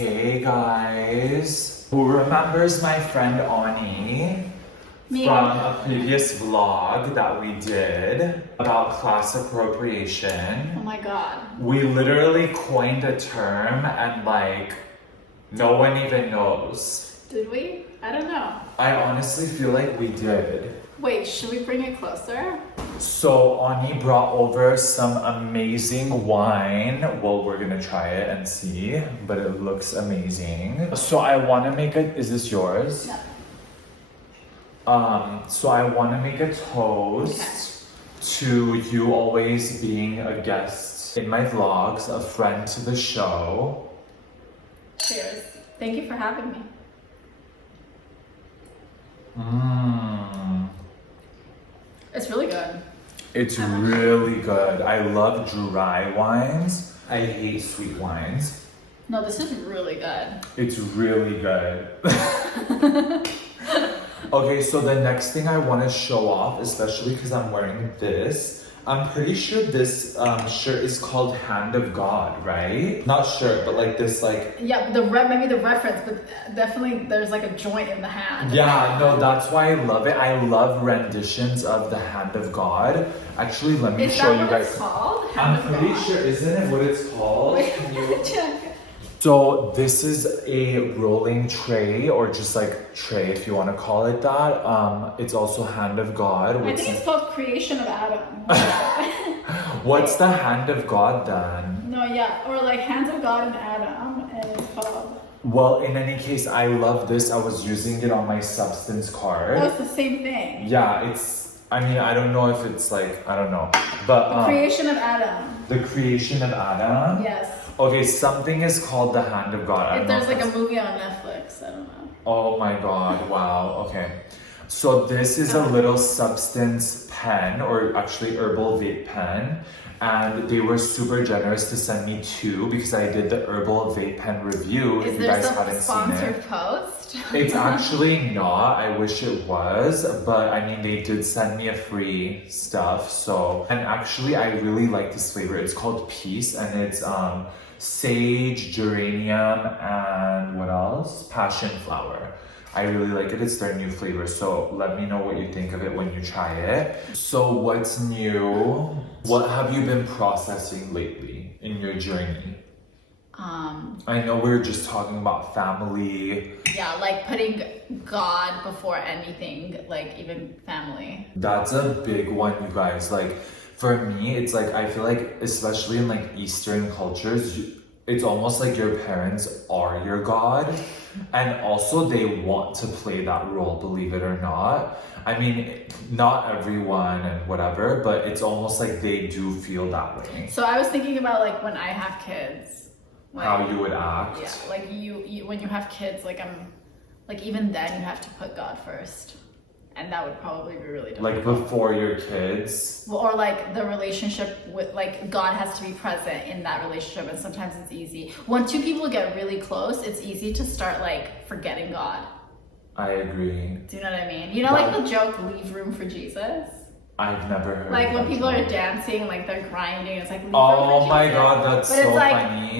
Hey guys. Who remembers my friend Ani? Me. From a previous vlog that we did about class appropriation. Oh my god. We literally coined a term and like no one even knows. Did we? I don't know. I honestly feel like we did. Wait, should we bring it closer? So Ani brought over some amazing wine. Well, we're gonna try it and see, but it looks amazing. So I wanna make a, is this yours? No. So I wanna make a toast to you always being a guest in my vlogs, a friend to the show. Cheers. Thank you for having me. It's really good. It's really good. I love dry wines. I hate sweet wines. No, this is really good. It's really good. Okay, so the next thing I want to show off, especially because I'm wearing this, I'm pretty sure this shirt is called Hand of God, right? Not shirt, but like this like... Yeah, maybe the reference, but definitely there's like a joint in the hand. Yeah, no, that's why I love it. I love renditions of the Hand of God. Actually, let me show you guys. Is that what it's called? I'm Hand of pretty God? sure, isn't it what it's called? Wait, Can you... check. So this is a rolling tray, or just like tray if you want to call it that. It's also Hand of God. I think it's called Creation of Adam. What's the Hand of God then? No, yeah, or like Hands of God and Adam, and it's called... Well, in any case, I love this. I was using it on my substance card. Oh, it's the same thing. Yeah, it's, I mean, I don't know if it's like, I don't know. But The Creation of Adam. The Creation of Adam? Yes. Okay, something is called the Hand of God. If there's like a movie on Netflix, I don't know. Oh my god, wow, okay. So this is a little substance pen, or actually herbal vape pen, and they were super generous to send me two because I did the herbal vape pen review. Is if you there guys some haven't seen sponsored it. post? It's actually not, I wish it was, but I mean they did send me a free stuff, so. And actually I really like this flavor. It's called Peace, and it's sage, geranium, and what else? Passion flower. I really like it. It's their new flavor. So let me know what you think of it when you try it. So what's new? What have you been processing lately in your journey? I know we were just talking about family. Yeah, like putting God before anything, like even family. That's a big one, you guys. Like, for me, it's like, I feel like, especially in like Eastern cultures, it's almost like your parents are your God. And also they want to play that role, believe it or not. I mean, not everyone and whatever, but it's almost like they do feel that way. So I was thinking about like when I have kids. Like, how you would act. Yeah, like you when you have kids, like even then you have to put God first. And that would probably be really difficult. Like before your kids? Well, or like the relationship with, like God has to be present in that relationship, and sometimes it's easy. When two people get really close, it's easy to start like forgetting God. I agree. Do you know what I mean? You know, like the joke, leave room for Jesus? I've never heard like of when that people joke. are dancing, like they're grinding, it's like leave room Oh for my Jesus. god, that's but so it's like, funny.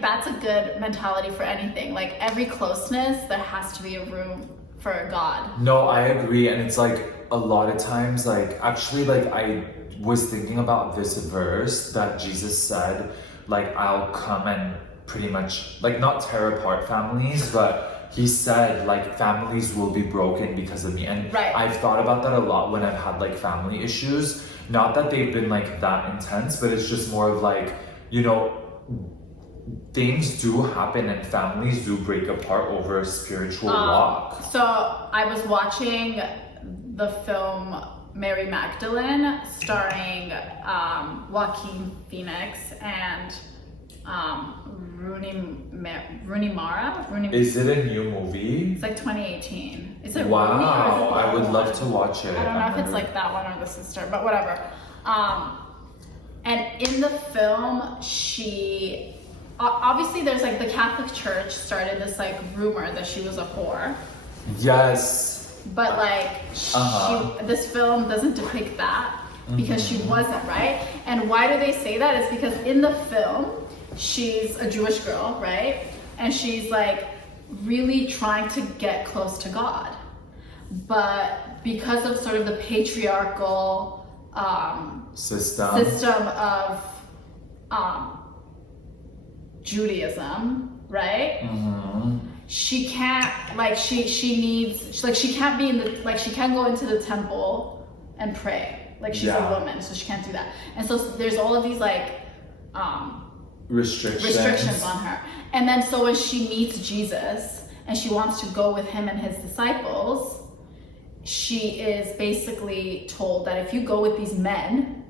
That's a good mentality for anything. Like every closeness, there has to be a room for God. No, I agree. And it's like a lot of times, like actually, like I was thinking about this verse that Jesus said, like I'll come and pretty much like not tear apart families, but he said like families will be broken because of me. And right. I've thought about that a lot when I've had like family issues. Not that they've been like that intense, but it's just more of like, you know, things do happen and families do break apart over a spiritual walk. So I was watching the film Mary Magdalene, starring Joaquin Phoenix and Rooney Mara. Is it a new movie? It's like 2018. Is it wow, Rooney or is it I would one? love to watch it. I don't know if it's like that one or the sister, but whatever. And in the film, she obviously there's like the Catholic Church started this like rumor that she was a whore. Yes. But like this film doesn't depict that because she wasn't, right? And why do they say that? It's because in the film she's a Jewish girl, right? and she's like really trying to get close to God. But because of sort of the patriarchal system of Judaism, right? Mm-hmm. She can't she needs she can't be in the she can't go into the temple and pray. Like she's a woman, so she can't do that. And so there's all of these restrictions on her. And then so when she meets Jesus and she wants to go with him and his disciples, she is basically told that if you go with these men,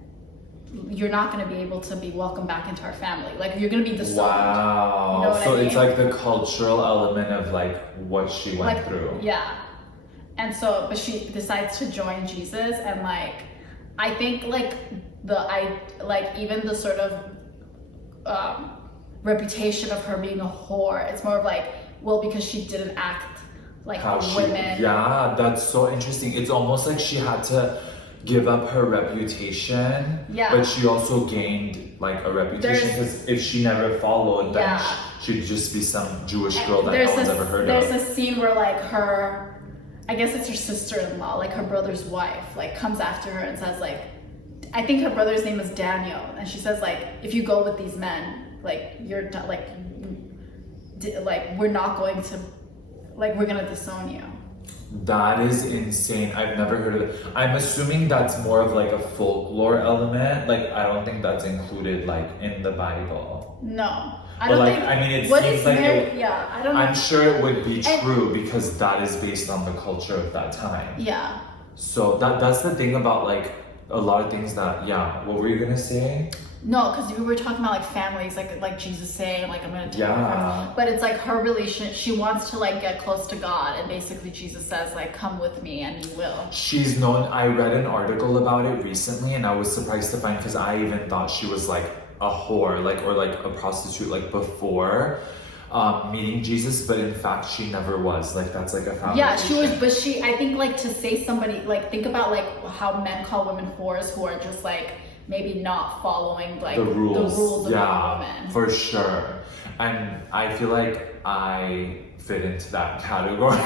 you're not going to be able to be welcomed back into our family. Like you're going to be disowned. Wow. You know what so I mean? It's like the cultural element of like what she went through. Yeah. And so, but she decides to join Jesus, and like, I think like even the sort of reputation of her being a whore, it's more of like, well, because she didn't act like a woman. Yeah, that's so interesting. It's almost like she had to give up her reputation, but she also gained like a reputation because if she never followed, then she'd just be some Jewish girl that no one's ever heard of. There's a scene where like I guess it's her sister-in-law, like her brother's wife, like comes after her and says like, I think her brother's name is Daniel, and she says like, if you go with these men, like you're we're not going to, like we're gonna disown you. That is insane. I've never heard of it. I'm assuming that's more of like a folklore element. Like I don't think that's included like in the Bible. No. I don't think. I mean, it seems like I don't know. I'm sure it would be true because that is based on the culture of that time. Yeah. So that's the thing about like a lot of things that what were you gonna say? No, because we were talking about like families, like Jesus saying, like I'm gonna take her. But it's like her relation. She wants to like get close to God, and basically Jesus says like, "Come with me, and you will." She's known. I read an article about it recently, and I was surprised to find because I even thought she was like a whore, or like a prostitute, like before meeting Jesus, but in fact she never was. Like that's like a foundation. Yeah, she was, but I think like to say somebody like think about like how men call women whores who are just like maybe not following like the rules of being a woman. For sure. And I feel like I fit into that category.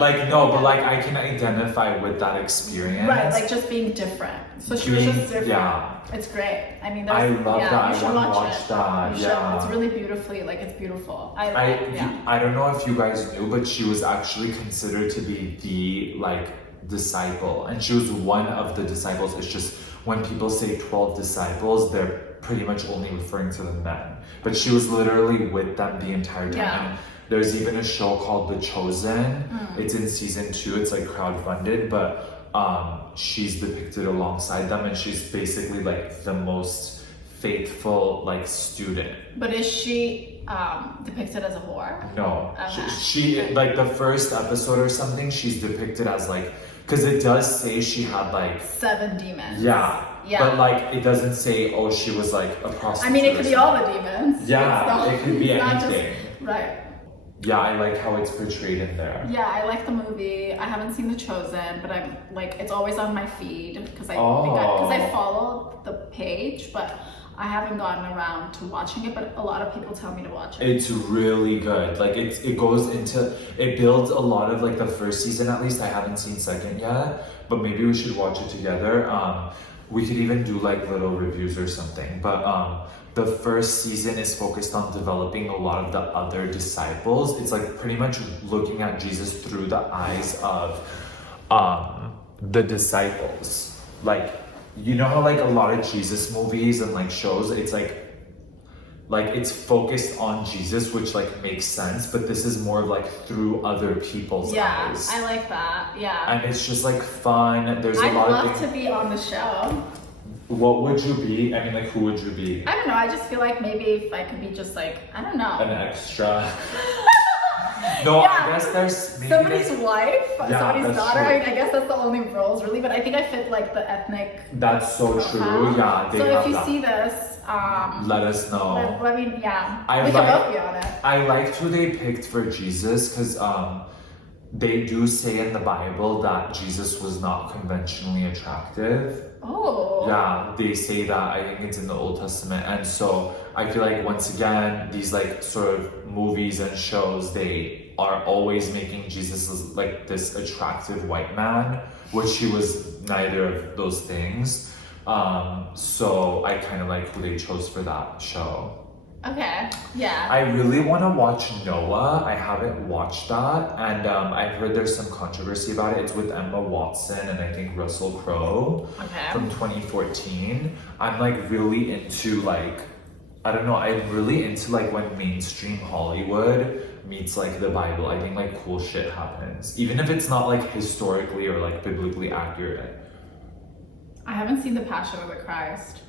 Like no, but like I can identify with that experience. Right, like just being different. So she was just different. Yeah. It's great. I mean, I love that. I want to watch that. Yeah. It's really beautifully, like it's beautiful. I don't know if you guys knew, but she was actually considered to be the like disciple, and she was one of the disciples. It's just when people say 12 disciples, they're pretty much only referring to the men, but she was literally with them the entire time. And there's even a show called The Chosen. It's in season 2. It's like crowdfunded, but she's depicted alongside them, and she's basically like the most faithful like student. But is she depicted as a whore? No. Okay. She like the first episode or something, she's depicted as like, because it does say she had like 7 demons. Yeah. But like it doesn't say she was like a prostitute. I mean, it could be all the demons. Yeah, it could be anything. Right. Yeah, I like how it's portrayed in there. Yeah, I like the movie. I haven't seen The Chosen, but I'm like, it's always on my feed because I follow the page, but I haven't gotten around to watching it. But a lot of people tell me to watch it. It's really good. Like it builds a lot of like the first season at least. I haven't seen second yet, but maybe we should watch it together. We could even do like little reviews or something. But the first season is focused on developing a lot of the other disciples. It's like pretty much looking at Jesus through the eyes of the disciples. Like, you know how like a lot of Jesus movies and like shows, it's like it's focused on Jesus, which like makes sense, but this is more like through other people's eyes. Yeah, I like that. Yeah. And it's just like fun. There's a lot of things. I'd love to be on the show. What would you be? I mean, like, who would you be? I don't know. I just feel like maybe if I could be just like, I don't know. An extra. No, I guess there's maybe somebody's wife, somebody's daughter. True. I guess that's the only roles really, but I think I fit like the ethnic. That's so true. Yeah, they so if you see this, let us know. I mean, we can both be on it. I liked who they picked for Jesus because they do say in the Bible that Jesus was not conventionally attractive. Oh. Yeah, they say that. I think it's in the Old Testament. And so I feel like once again, these like sort of movies and shows, they are always making Jesus as like this attractive white man, which he was neither of those things. So I kind of like who they chose for that show. Okay, yeah. I really want to watch Noah. I haven't watched that, and I've heard there's some controversy about it. It's with Emma Watson and I think Russell Crowe from 2014. I'm like really into like, I don't know, I'm really into like when mainstream Hollywood meets like the Bible. I think like cool shit happens, even if it's not like historically or like biblically accurate. I haven't seen The Passion of the Christ.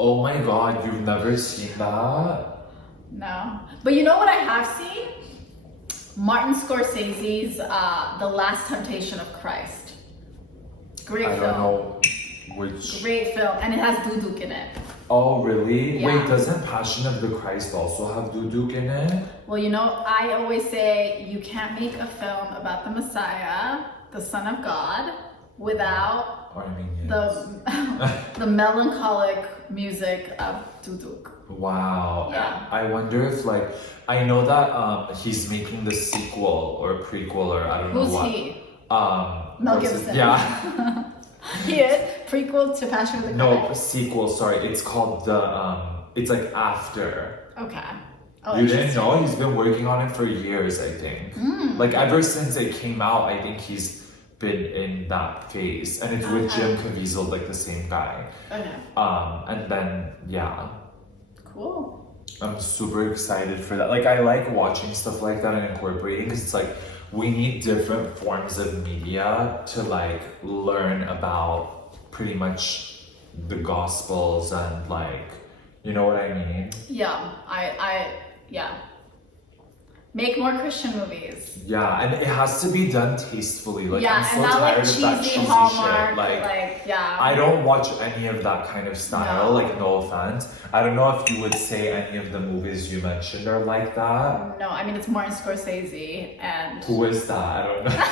Oh my god, you've never seen that? No. But you know what I have seen? Martin Scorsese's The Last Temptation of Christ. Great film. I don't know which. Great film. And it has Duduk in it. Oh, really? Yeah. Wait, doesn't Passion of the Christ also have Duduk in it? Well, you know, I always say you can't make a film about the Messiah, the Son of God, without the melancholic music of Duduk. Wow. Yeah. I wonder if like, I know that he's making the sequel or prequel or I don't know what. Who's he? Mel Gibson. Yeah. He is? Prequel to Passion of the Christ? No, sequel, sorry. It's called it's like After. Okay. Oh, You didn't know? He's been working on it for years, I think. Like ever since it came out, I think he's been in that phase. And it's with Jim Caviezel, like the same guy. Okay. And then, yeah. Cool. I'm super excited for that. Like, I like watching stuff like that and incorporating because it's like we need different forms of media to like learn about pretty much the Gospels and like, you know what I mean? Yeah, yeah. Make more Christian movies. Yeah, and it has to be done tastefully. Like, Yeah, I'm so and not like tired of that cheesy cheesy Hallmark. shit. Like, yeah. I don't watch any of that kind of style. No. Like, no offense. I don't know if you would say any of the movies you mentioned are like that. No, I mean, it's Martin Scorsese and... Who is that? I don't know.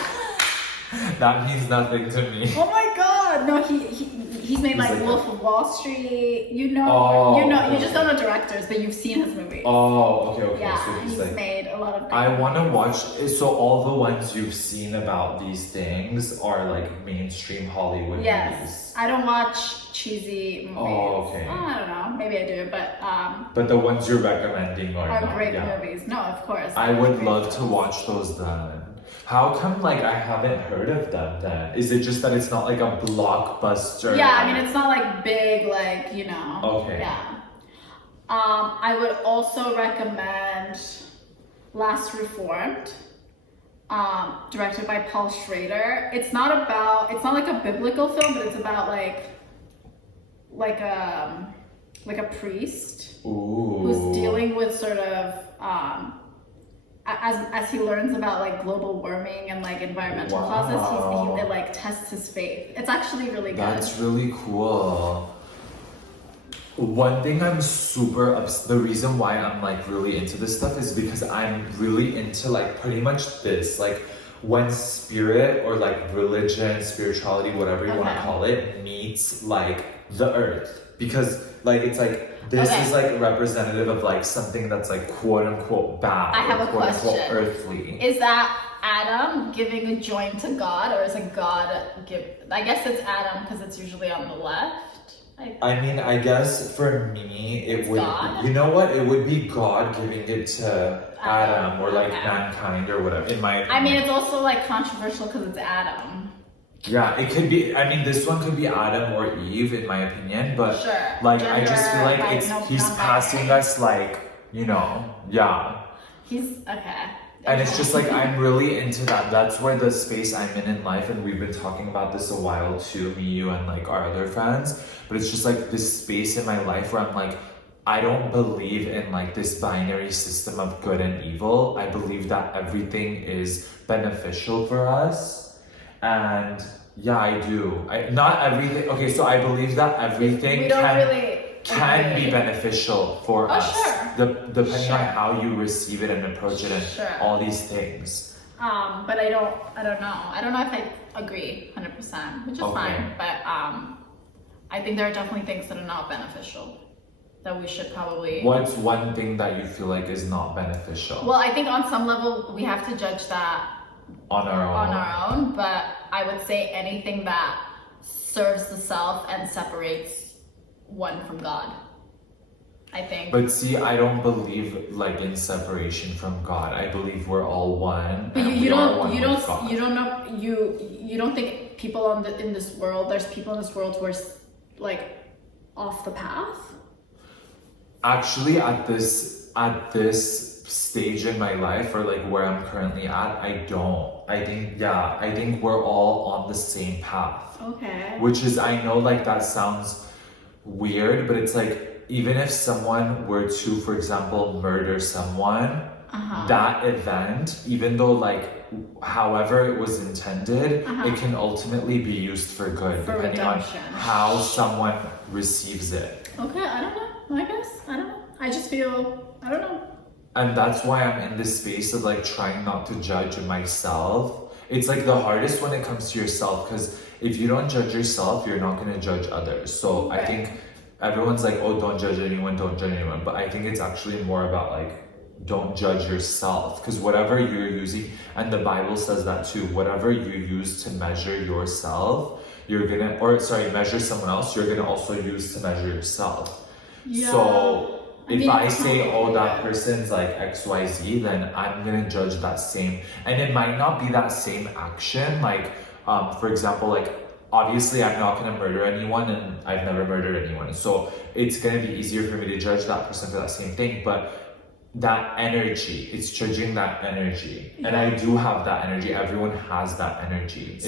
That means nothing to me. Oh my god! No, he's made like Wolf of Wall Street. You just don't know directors, but you've seen his movies. Oh, okay. Yeah, so he's like, made a lot of. I want to watch. So all the ones you've seen about these things are like mainstream Hollywood movies. I don't watch cheesy movies. Oh, okay. I don't know. Maybe I do, but. But the ones you're recommending are not, great movies. No, of course. I would love to watch those then. How come like I haven't heard of them then? Is it just that it's not like a blockbuster? Yeah, I mean it's not like big, like, you know. Okay. Yeah. I would also recommend Last Reformed, directed by Paul Schrader. It's not like a biblical film, but it's about like a priest who's dealing with sort of as he learns about like global warming and like environmental causes, he like tests his faith. It's actually really good. That's really cool. One thing I'm the reason why I'm like really into this stuff is because I'm really into like pretty much this, like when spirit or like religion, spirituality, whatever you want to call it, meets like the earth. Because like it's like this is like representative of like something that's like quote unquote bad. I have a quote question. Unquote earthly. Is that Adam giving a joint to God, or is it God give? I guess it's Adam because it's usually on the left. I mean, I guess for me it would. God? You know what? It would be God giving it to Adam or like mankind or whatever. In my opinion. I mean, it's also like controversial because it's Adam. Yeah, it could be. I mean, this one could be Adam or Eve, in my opinion. But like, I just feel like he's passing us, like, you know, yeah. He's okay. And it's just like I'm really into that. That's where the space I'm in life, and we've been talking about this a while too, me, you, and like our other friends. But it's just like this space in my life where I'm like, I don't believe in like this binary system of good and evil. I believe that everything is beneficial for us. And yeah, I do. Not everything. Okay, so I believe that everything can be beneficial for us. Sure. Depending on how you receive it and approach it and all these things. But I don't know. I don't know if I agree 100%, which is Okay. fine. But I think there are definitely things that are not beneficial that we should probably. What's one thing that you feel like is not beneficial? Well, I think on some level we have to judge that on our own. But I would say anything that serves the self and separates one from God. I think. But see, I don't believe like in separation from God. I believe we're all one. But and you we are don't one you with don't God. you don't know you don't think people in this world, there's people in this world who are like off the path? Actually, at this stage in my life, or like where I'm currently at, I don't. I think we're all on the same path. Okay. Which is, I know like that sounds weird, but it's like, even if someone were to, for example, murder someone, that event, even though like however it was intended, it can ultimately be used for good, for depending redemption. on how someone receives it. Okay, I don't know. I guess I don't know. I just feel I don't know. And that's why I'm in this space of like trying not to judge myself. It's like the hardest when it comes to yourself, because if you don't judge yourself, you're not going to judge others. So I think everyone's like, oh, don't judge anyone, don't judge anyone. But I think it's actually more about like, don't judge yourself, because whatever you're using, and the Bible says that too, whatever you use to measure yourself, measure someone else, you're gonna also use to measure yourself. Yeah. So if I say, oh, that person's like XYZ, then I'm gonna judge that same, and it might not be that same action. Like, for example, like, obviously I'm not gonna murder anyone, and I've never murdered anyone. So it's gonna be easier for me to judge that person for that same thing. But that energy, it's judging that energy. And I do have that energy. Everyone has that energy.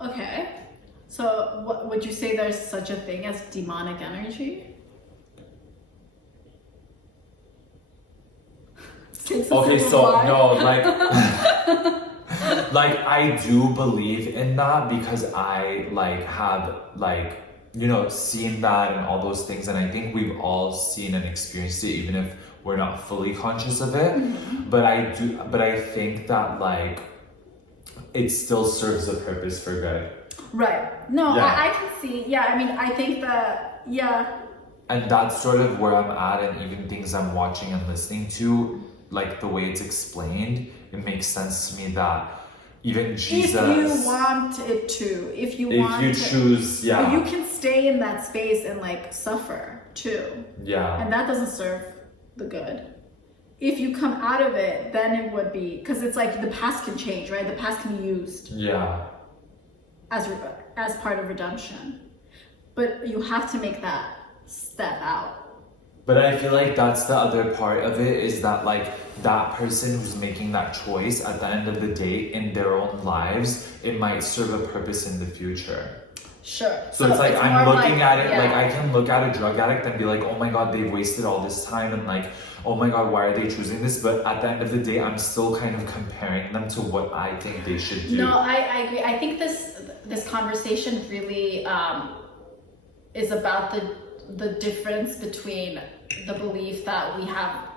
Okay. So what would you say there's such a thing as demonic energy? Okay, so no, like like I do believe in that, because I like have like, you know, seen that and all those things, and I think we've all seen and experienced it, even if we're not fully conscious of it. But I think that like it still serves a purpose for good. Right. No, I can see. Yeah, I mean, I think that, yeah. And that's sort of where I'm at, and even things I'm watching and listening to, like the way it's explained, it makes sense to me that even Jesus, if you want it to, if you choose, but you can stay in that space and like suffer too. Yeah. And that doesn't serve the good. If you come out of it, then it would be, because it's like the past can change, right? The past can be used as part of redemption, but you have to make that step out. But I feel like that's the other part of it, is that like that person who's making that choice, at the end of the day, in their own lives, it might serve a purpose in the future. Sure. So it's like, I'm looking at it, like I can look at a drug addict and be like, oh my God, they've wasted all this time, and like, oh my God, why are they choosing this? But at the end of the day, I'm still kind of comparing them to what I think they should do. No, I agree. I think this conversation really is about the difference between the belief that we have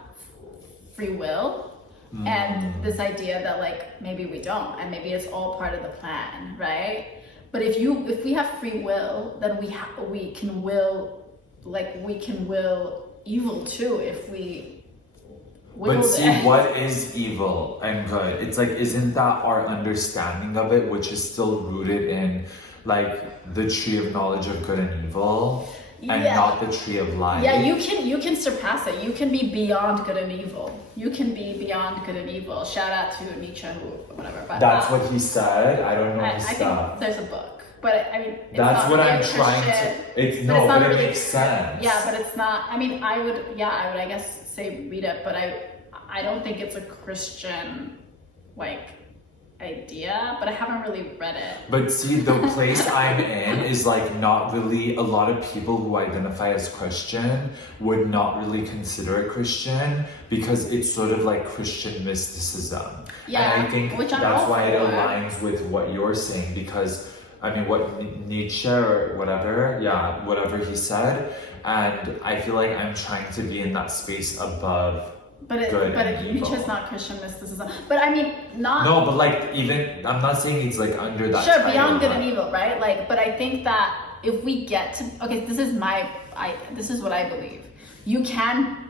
free will and this idea that like maybe we don't, and maybe it's all part of the plan, right? But if we have free will, then we can will evil too if we will. But see, what is evil and good? It's like, isn't that our understanding of it, which is still rooted in like the tree of knowledge of good and evil, and not the tree of life? Yeah, you can surpass it. You can be beyond good and evil. You can be beyond good and evil. Shout out to Nietzsche, whatever. But that's what he said. I don't know his stuff. Think there's a book, but I mean, it's that's not what really I'm trying to. But it makes sense. Yeah, but it's not. I mean, I would, I guess, say read it, but I don't think it's a Christian like idea, but I haven't really read it. But see, the place I'm in is like not really, a lot of people who identify as Christian would not really consider it Christian, because it's sort of like Christian mysticism. Yeah, and I think that's why it aligns with what you're saying, because I mean, what Nietzsche or whatever, whatever he said, and I feel like I'm trying to be in that space above good and evil. Nietzsche's not Christian mysticism. But I mean, not. No, but like even I'm not saying it's like under that. Sure, title, beyond good and evil, right? Like, but I think that if we get to, okay, this is what I believe. You can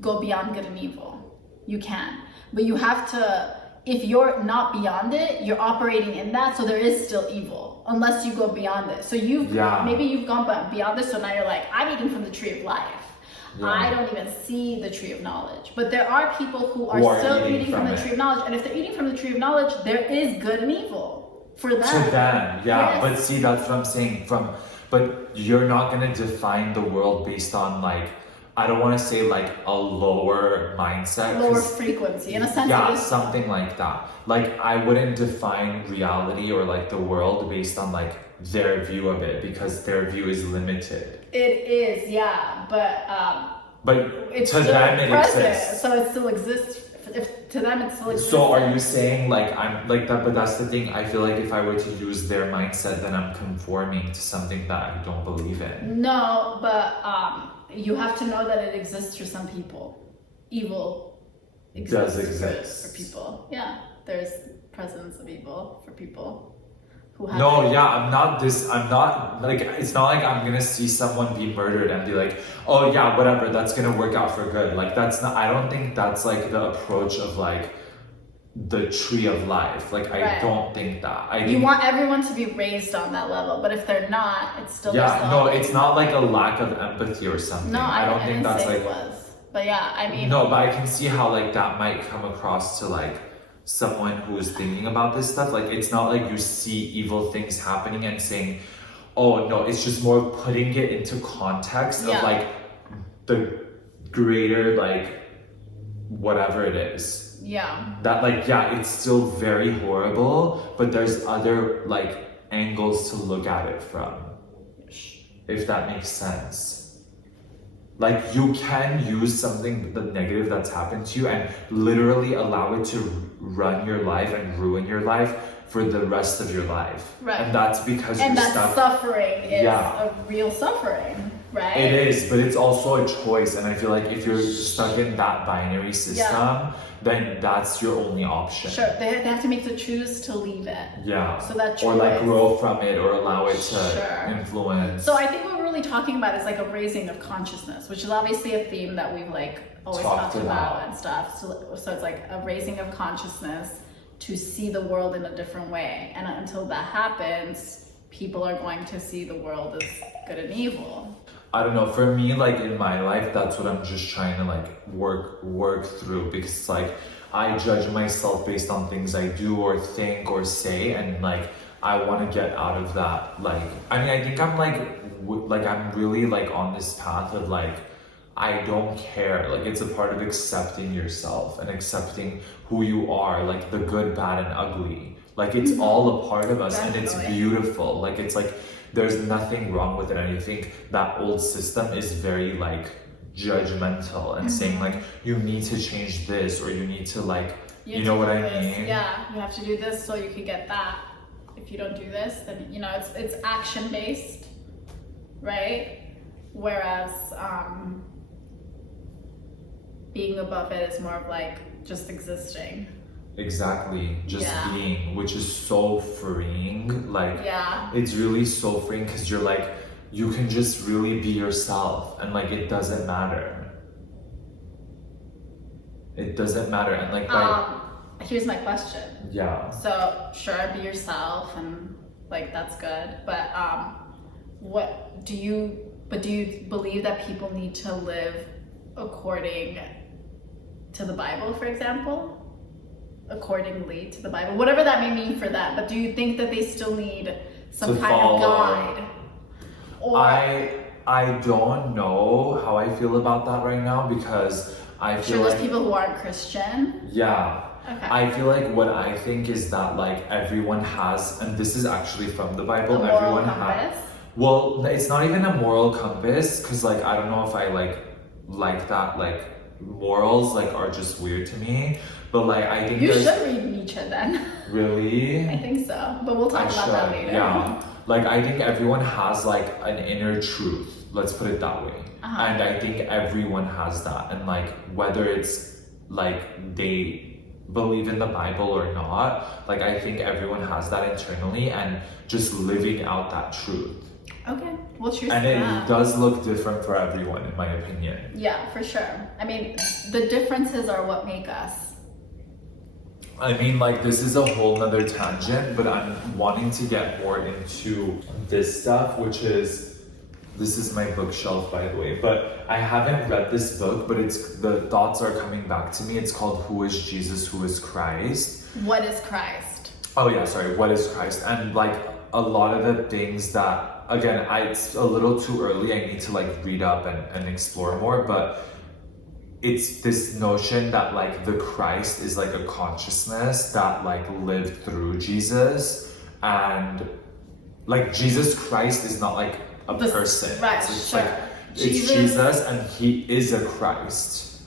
go beyond good and evil. You can, but you have to. If you're not beyond it, you're operating in that, so there is still evil unless you go beyond it. So maybe you've gone beyond this, so now you're like, I'm eating from the tree of life. Yeah. I don't even see the tree of knowledge. But there are people who are still eating from the tree of knowledge, and if they're eating from the tree of knowledge, there is good and evil for them. To them, yeah. Yes. But see, that's what I'm saying. But you're not gonna define the world based on like, I don't want to say like a lower mindset. Lower frequency, in a sense. Yeah, something like that. Like I wouldn't define reality or like the world based on like their view of it because their view is limited. It is, yeah, but it's to still them it present, exists. so it still exists. If to them it still exists. So are you saying like I'm like that? But that's the thing. I feel like if I were to use their mindset, then I'm conforming to something that I don't believe in. No, but you have to know that it exists for some people. Evil exists for people. Yeah, there's presence of evil for people who have. No, yeah, I'm not like, it's not like I'm gonna see someone be murdered and be like, oh yeah, whatever, that's gonna work out for good. Like that's not, I don't think that's like the approach of like the tree of life. Like I don't think that. You want everyone to be raised on that level, but if they're not, it's still it's not like a lack of empathy or something. No, I don't think that's like it was. But yeah, I mean. No, but I can see how like that might come across to like someone who is thinking about this stuff. Like it's not like you see evil things happening and saying, oh no, it's just more putting it into context of like the greater like whatever it is. Yeah. That like, yeah, it's still very horrible, but there's other like angles to look at it from. If that makes sense. Like you can use something, the negative that's happened to you, and literally allow it to run your life and ruin your life for the rest of your life. Right. And that's because and you're that stuck. Suffering is a real suffering, right? It is, but it's also a choice. And I feel like if you're stuck in that binary system, then that's your only option. Sure, they have to make the choose to leave it. Yeah. So that choice. Or like grow from it or allow it to influence. So I think what we're really talking about is like a raising of consciousness, which is obviously a theme that we've like always talked about and stuff. So it's like a raising of consciousness to see the world in a different way. And until that happens, people are going to see the world as good and evil. I don't know, for me, like in my life, that's what I'm just trying to like work through, because like I judge myself based on things I do or think or say, and like I want to get out of that. Like, I mean, I think I'm like I'm really like on this path of like, I don't care. Like it's a part of accepting yourself and accepting who you are, like the good, bad, and ugly. Like it's all a part of us. Definitely. And it's beautiful. Like it's like there's nothing wrong with it. And I think that old system is very like judgmental and saying like you need to change this, or you need to like you know what I mean? Yeah, you have to do this so you can get that. If you don't do this, then you know it's action based, right? Whereas being above it is more of like just existing. Exactly, just being, which is so freeing. Like it's really so freeing, because you're like, you can just really be yourself, and like it doesn't matter. It doesn't matter. And like here's my question. Yeah. So sure, be yourself, and like that's good, but do you believe that people need to live according to the Bible, for example? Accordingly to the Bible, whatever that may mean for them, but do you think that they still need some kind of guide? Or I don't know how I feel about that right now, because I feel there's people who aren't Christian. Yeah. Okay. I feel like what I think is that like everyone has, and this is actually from the Bible, everyone has. Well, it's not even a moral compass, because like I don't know if I like that, like morals like are just weird to me, but like I think you should read Nietzsche then. Really? I think so, but we'll talk about that later. Yeah, like I think everyone has like an inner truth, let's put it that way. And I think everyone has that, and like whether it's like they believe in the Bible or not. Like I think everyone has that internally and just living out that truth. Okay, well, cheers And to it that. does look different for everyone, in my opinion. Yeah, for sure. I mean, the differences are what make us. I mean, like, this is a whole nother tangent, but I'm wanting to get more into this stuff, which is, this is my bookshelf, by the way, but I haven't read this book, but it's, the thoughts are coming back to me. It's called Who is Jesus, Who is Christ? What is Christ? Oh yeah, sorry, What is Christ? And like, a lot of the things that, again, it's a little too early, I need to like read up and explore more, but it's this notion that like the Christ is like a consciousness that like lived through Jesus, and like Jesus Christ is not like a person. Right, It's sure. like it's Jesus and he is a Christ.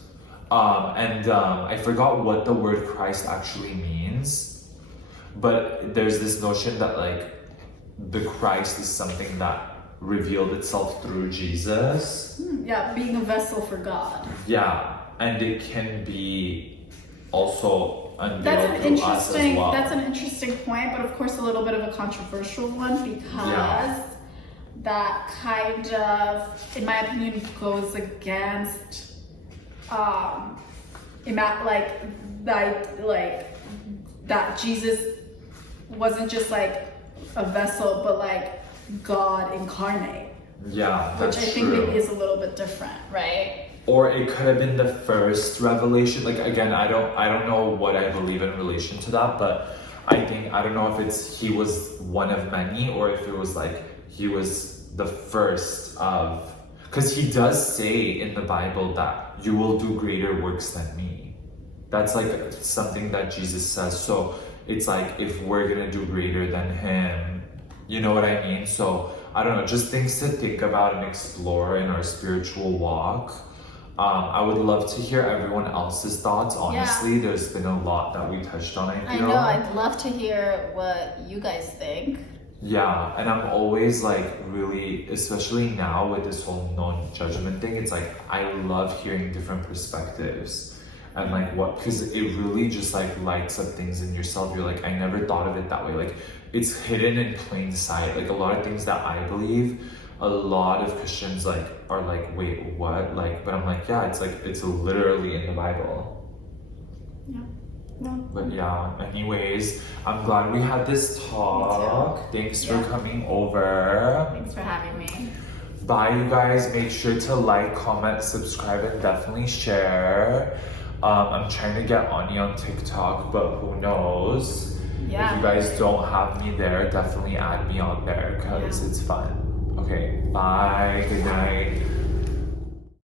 I forgot what the word Christ actually means, but there's this notion that like the Christ is something that revealed itself through Jesus. Yeah, being a vessel for God. Yeah, and it can be also unveiled That's an through us as interesting. well. That's an interesting point, but of course a little bit of a controversial one because that kind of, in my opinion, goes against that Jesus wasn't just like a vessel, but like God incarnate. Yeah, Which that's I think true. maybe is a little bit different, right? Or it could have been the first revelation. Like again, I don't know what I believe in relation to that, but I don't know if it's he was one of many or if it was like he was the first of, because he does say in the Bible that you will do greater works than me. That's like something that Jesus says. So it's like if we're gonna do greater than him, you know what I mean? So I don't know, just things to think about and explore in our spiritual walk. I would love to hear everyone else's thoughts. Honestly, there's been a lot that we touched on, I I feel. know, I'd love to hear what you guys think. Yeah, and I'm always like really, especially now with this whole non-judgment thing, it's like I love hearing different perspectives and like what, because it really just like lights up things in yourself. You're like, I never thought of it that way. Like it's hidden in plain sight. Like a lot of things that I believe, a lot of Christians like are like, wait, what? Like, but I'm like, yeah, it's like it's literally in the Bible. Yeah. Well, But yeah, anyways, I'm glad we had this talk. Thanks for coming over. thanks for having me. Bye, you guys. Make sure to like, comment, subscribe, and definitely share. I'm trying to get Ani on TikTok, but who knows? Yeah. If you guys don't have me there, definitely add me on there because it's fun. Okay, bye. Good night.